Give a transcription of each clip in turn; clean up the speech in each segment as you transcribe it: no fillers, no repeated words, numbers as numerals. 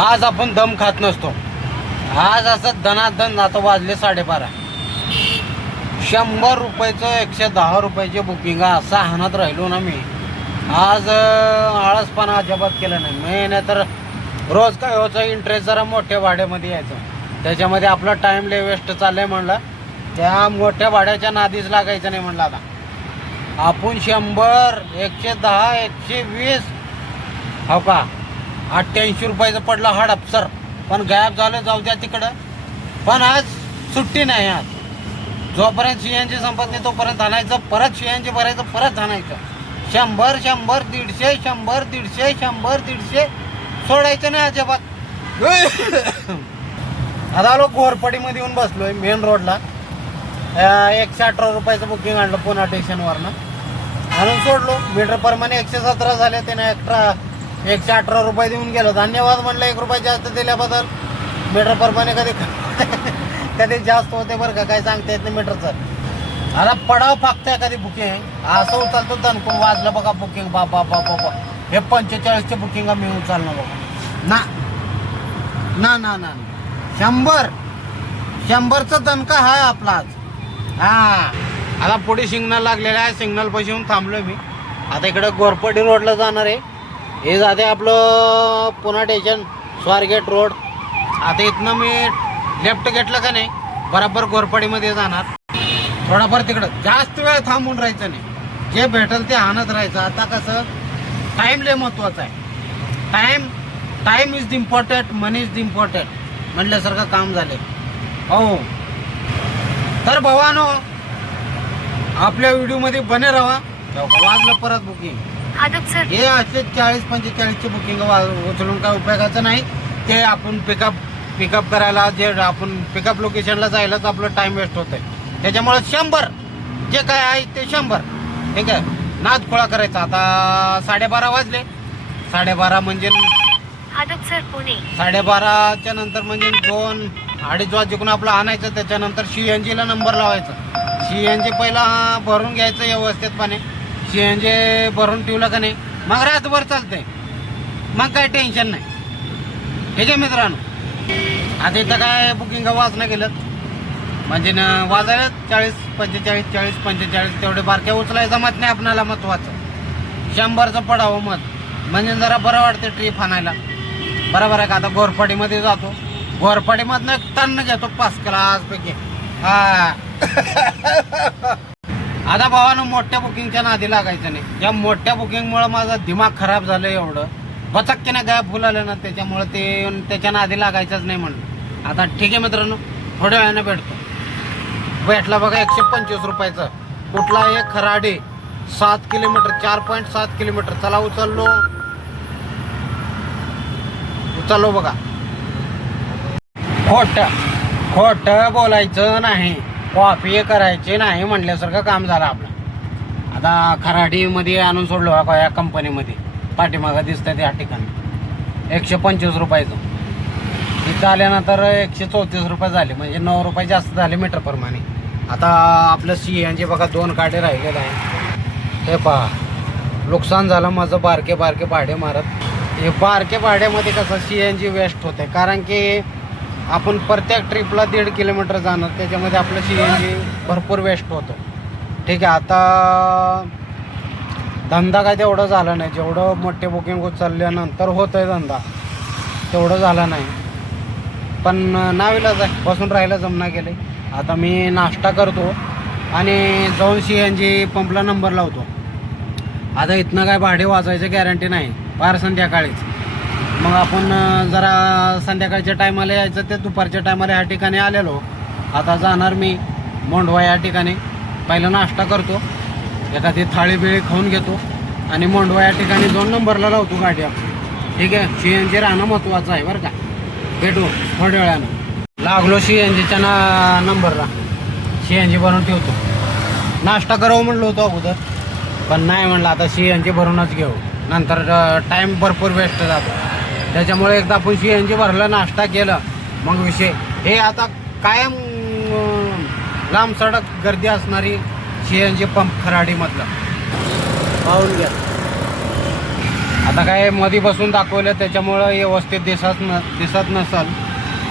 आज आपण दम खात नसतो. आज असं दनादन आता वाजले 12:30. 100 रुपयाचं 110 रुपयाचे बुकिंग असं हाणत राहिलो ना मी. आज आळसपणा अजिबात केलं नाही मी. नाही तर रोज काय व्हायचं, इंटरेस्ट जरा मोठ्या भाड्यामध्ये यायचं, त्याच्यामध्ये आपला टाईम लय वेस्ट चाललंय म्हणलं. त्या मोठ्या भाड्याच्या नादीच लागायचं नाही म्हणलं. आता आपण 100, 110, 120 हो का 88 रुपयाचं पडलं हडपसर. पण गायब झालं, जाऊ द्या तिकडं. पण आज सुट्टी नाही. आज जोपर्यंत CNG संपत नाही तोपर्यंत आणायचं, परत CNG भरायचं, परत आणायचं. 100, 100, 150, 100, 150, 100, 150 सोडायचं नाही अजिबात. आता आलो घोरपडीमध्ये येऊन बसलोय मेन रोडला. 118 रुपयाचं बुकिंग आणलं पुणे स्टेशनवरनं, आणून सोडलो. मीटर प्रमाणे 117 झाले. त्याने एक्स्ट्रा 118 रुपये देऊन गेलो. धन्यवाद म्हणलं. 1 रुपये जास्त दिल्याबद्दल. मीटर प्रमाणे कधी जास्त होते बरं का, काय सांगता येत नाही मीटरचं. आता पडाव फागतंय कधी बुकिंग असं उचलतो. दणकून वाजलं बघा बुकिंग. बाबा बाबा बाबा हे 45चे बुकिंग मी उचलणं बघा ना ना ना 100चं दणका हाय आपला आज. आता पुढे सिग्नल लागलेलं आहे. सिग्नल पाशी येऊन थांबलोय मी. आता इकडे घोरपडी रोडला जाणार आहे. हे जाते आपलं पुणे स्टेशन स्वारगेट रोड. आता इथनं मी लेफ्ट घेतलं का नाही बरोबर घोरपडीमध्ये जाणार. थोडाफार तिकडं जास्त वेळ थांबून राहायचं नाही. जे भेटल ते आणत राहायचं. आता कसं टाईम लय महत्वाचा आहे. Time is important, money is important म्हटल्यासारखं काम झाले हो. तर भावानो आपल्या व्हिडिओमध्ये बने राहा. वाजलं परत बुकिंग. हे असे 40-45चे बुकिंग उचलून काय उपयोगाचं नाही. ते आपण पिकअप करायला जे आपण पिकअप लोकेशनला जायलाच आपलं टाइम वेस्ट होत आहे. त्याच्यामुळे 100 जे काय आहे ते 100 ठीक आहे. नाद खोळा करायचा. आता 12:30 वाजले. 12:30 म्हणजे 12:30च्या नंतर म्हणजे 2-2:30 वाजेकून आपलं आणायचं. त्याच्यानंतर CNGला नंबर लावायचं. CNG पहिला भरून घ्यायचं व्यवस्थितपणे. CNG भरून ठेवलं का नाही मग रातभर चालतंय. मग काय टेन्शन नाही. ठीक आहे मित्रांनो. आता इथं काय बुकिंग वाजणं गेलं म्हणजे वाजायला 40-45, 40-45 तेवढे बारक्या उचलायचं मत नाही आपणाला. महत्वाचं 100चं पडावं मत म्हणजे जरा बरं वाटते ट्रिप आणायला. बरोबर आहे का. आता घोरपडीमध्ये जातो. घोरपडीमधनं एक टन घेतो 5 क्लास पैकी. आता भावानं मोठ्या बुकिंगच्या नादी लागायचं नाही. या मोठ्या बुकिंगमुळे माझा दिमाग खराब झालं एवढं. बचक्कीने गायब फुलालं ना त्याच्यामुळे त्याच्या नादी लागायचंच नाही म्हणलं. आता ठीक आहे मित्रांनो थोड्या वेळाने भेटला बघा 125 रुपयाचं. कुठला एक खराडे 7 किलोमीटर 4.7 किलोमीटर. चला उचललो बघा. खोट बोलायचं नाही, कॉपी करायची नाही म्हणल्यासारखं काम झालं आपलं. आता खराडीमध्ये आणून सोडलो या कंपनीमध्ये. पाठीमागं दिसतंय त्या ठिकाणी 125 रुपयाचं. इथं आल्यानंतर 134 रुपये झाले म्हणजे 9 रुपये जास्त झाले मीटर प्रमाणे. आता आपलं CNG बघा 2 काढे राहिलेलं आहे. हे पहा नुकसान झालं माझं बारके भाडे मारत. हे बारके भाड्यामध्ये कसं CNG वेस्ट होते. कारण की आपण प्रत्येक ट्रिपला 1.5 किलोमीटर जाणार. त्याच्यामध्ये आपलं CNG भरपूर वेस्ट होतं. ठीक आहे. आता धंदा काय तेवढं झाला नाही. जेवढं मोठे बुकिंग उचलल्यानंतर होतं आहे धंदा तेवढं झालं नाही. पण नावीलाज आहे, बसून राहायला जमना गेले. आता मी नाश्ता करतो आणि जाऊन CNG पंपला नंबर लावतो. आता इथनं काय भाडे वाचायचं गॅरंटी नाही. फार संध्याकाळीच मग आपण जरा संध्याकाळच्या टायमाला यायचं. ते दुपारच्या टायमाला ह्या ठिकाणी आलेलो. आता जाणार मी मोंढवा या ठिकाणी. पहिला नाश्ता करतो, एखादी थाळी बिळी खाऊन घेतो आणि मोंढवा या ठिकाणी 2 नंबरला लावतो गाड्या. ठीक आहे. CNG राहणं महत्त्वाचं आहे बरं का. भेटू थोड्या वेळानं. लागलो CNGच्या नंबरला. CNG भरून ठेवतो. नाश्ता करावं म्हणलो होतो अगोदर पण नाही म्हणलं आता CNG भरूनच घेऊ. नंतर टाईम भरपूर वेस्ट जातो. त्याच्यामुळे एकदा आपण CNG भरलं नाश्ता केलं मग विषय. हे आता कायम लांब सडक गर्दी असणारी CNG पंप खराडीमधलं पाहून घ्या. आता काय मध्ये बसून दाखवलं त्याच्यामुळं व्यवस्थित दिसत नसल,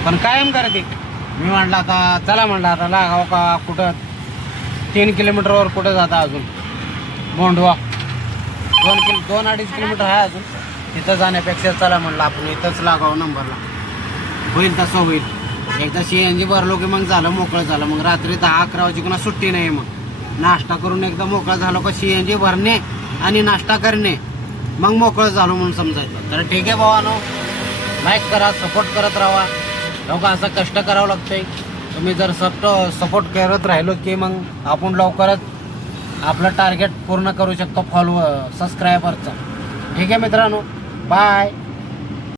पण कायम करते. मी म्हटलं आता चला म्हटलं आता लागाव का कुठं 3 किलोमीटरवर कुठं जाता अजून मोंडवा 2-2.5 किलोमीटर आहे अजून. तिथं जाण्यापेक्षा चला म्हटलं आपण इथंच लागावं नंबरला. होईल तसं होईल. एकदा CNG भरलो की मग झालं मोकळं झालं. मग रात्री 10-11 वाजे कुणा सुट्टी नाही. मग नाश्ता करून एकदा मोकळं झालो का CNG भरणे आणि नाश्ता करणे, मग मोकळं झालो म्हणून समजायचं. तर ठीक आहे भावानो, लाईक करा, सपोर्ट करत राहा. लोक असं कष्ट करावं लागतंय. तुम्ही जर सपोर्ट करत राहिलो की मग आपण लवकरच आपलं टार्गेट पूर्ण करू शकतो सबस्क्रायबरचं. ठीक आहे मित्रांनो, बाय.